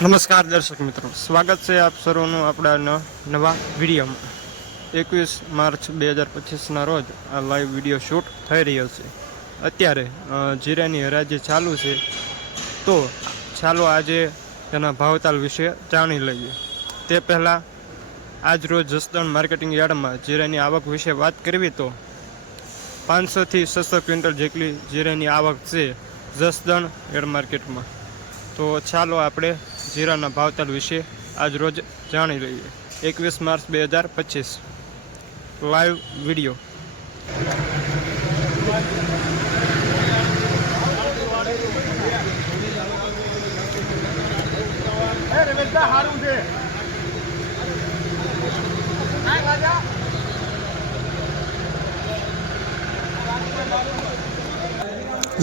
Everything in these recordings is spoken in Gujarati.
નમસ્કાર દર્શક મિત્રો. સ્વાગત છે આપ સર્વનું આપણા નવા વિડીયોમાં. એકવીસ માર્ચ બે હજાર પચીસના રોજ આ લાઈવ વીડિયો શૂટ થઈ રહ્યો છે. અત્યારે જીરાની હરાજી ચાલુ છે. તો ચાલો આજે તેના ભાવતાલ વિશે જાણી લઈએ. તે પહેલાં, આજ રોજ જસદણ માર્કેટિંગ યાર્ડમાં જીરાની આવક વિશે વાત કરવી તો, પાંચસોથી છસો ક્વિન્ટલ જેટલી જીરાની આવક છે જસદણ એડ માર્કેટમાં. તો ચાલો આપણે જીરાના ભાવતાલ વિશે આજ રોજ જાણી લઈએ. એકવીસ માર્ચ બે હજાર પચીસ. Live video.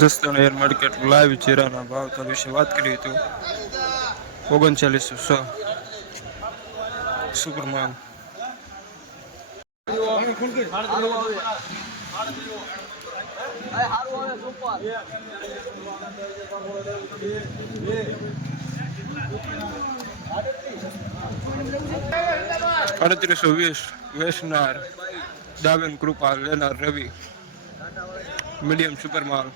જસદણ એર માર્કેટ લાઈવ જીરાના ભાવતાલ વિશે વાત કરી તો ઓગણચાલીસો સો સુપરમાન અડત્રીસો વીસ વેસનાર દાવેન કૃપા લેનાર રવિ મીડિયમ સુપરમાલ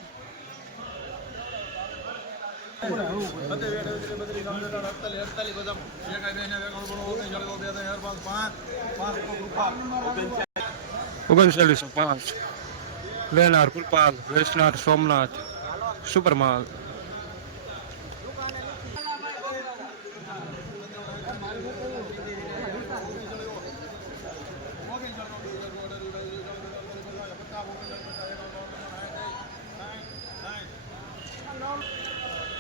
ઓગણચાલીસો પાંચ. લેનાર કૃપાલ વેસનાર સોમનાથ સુપરમાલ.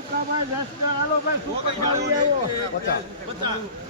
ઉકાભાઈ ભાઈ સુપર આવ્યો પચાસ હાલવા દે થોડાક ફર જાય તો થઈ ગયું એસી એકાશી નેવ એકાણું બોગડો તમને ખોટું ના ગમતું એટલે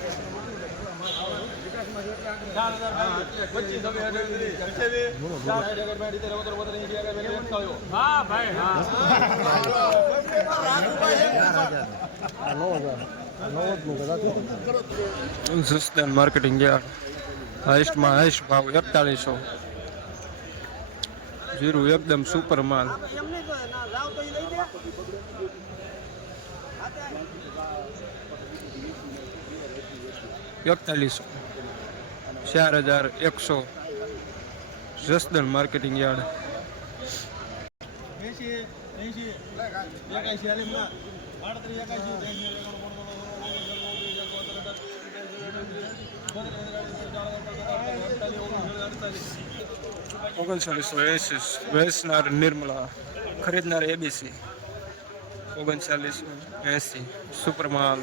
માર્કેટિંગ યાર્ડ હાઈસ્ટમાં હાઈસ્ટ ભાવ એકતાલીસો. જીરું એકદમ સુપર માલ. એકતાલીસો. ચાર હજાર એકસો. Jasdan marketing yard. ઓગણચાલીસો એસી વેચનાર નિર્મલા. ખરીદનાર એબીસી. ઓગણચાલીસો એસી સુપરમાલ.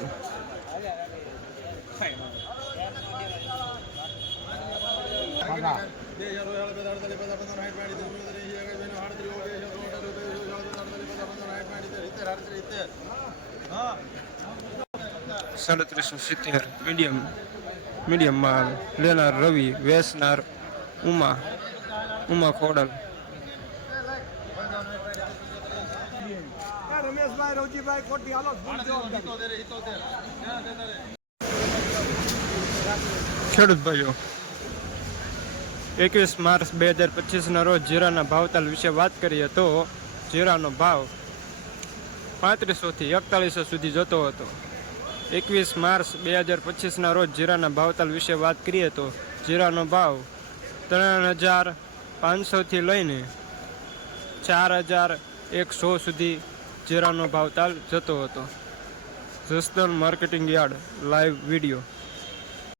સાડત્રીસો સિત્તેર મીડિયમ મીડિયમમાં લેનાર રવિ વેસનાર ઉમા ઉમા ખોડલ રમેશભાઈ રવજીભાઈ કોટી હાલો ખેડૂત ભાઈઓ એકવીસ માર્ચ બે હજાર પચીસના રોજ જીરાના ભાવતાલ વિશે વાત કરીએ તો જીરાનો ભાવ પાંત્રીસોથી એકતાલીસો સુધી જતો હતો. એકવીસ માર્ચ બે હજાર પચીસના રોજ જીરાના ભાવતાલ વિશે વાત કરીએ તો જીરાનો ભાવ ત્રણ હજાર પાંચસોથી લઈને ચાર હજાર એકસો સુધી જીરાનો ભાવતાલ જતો હતો. Jasdan marketing yard live video.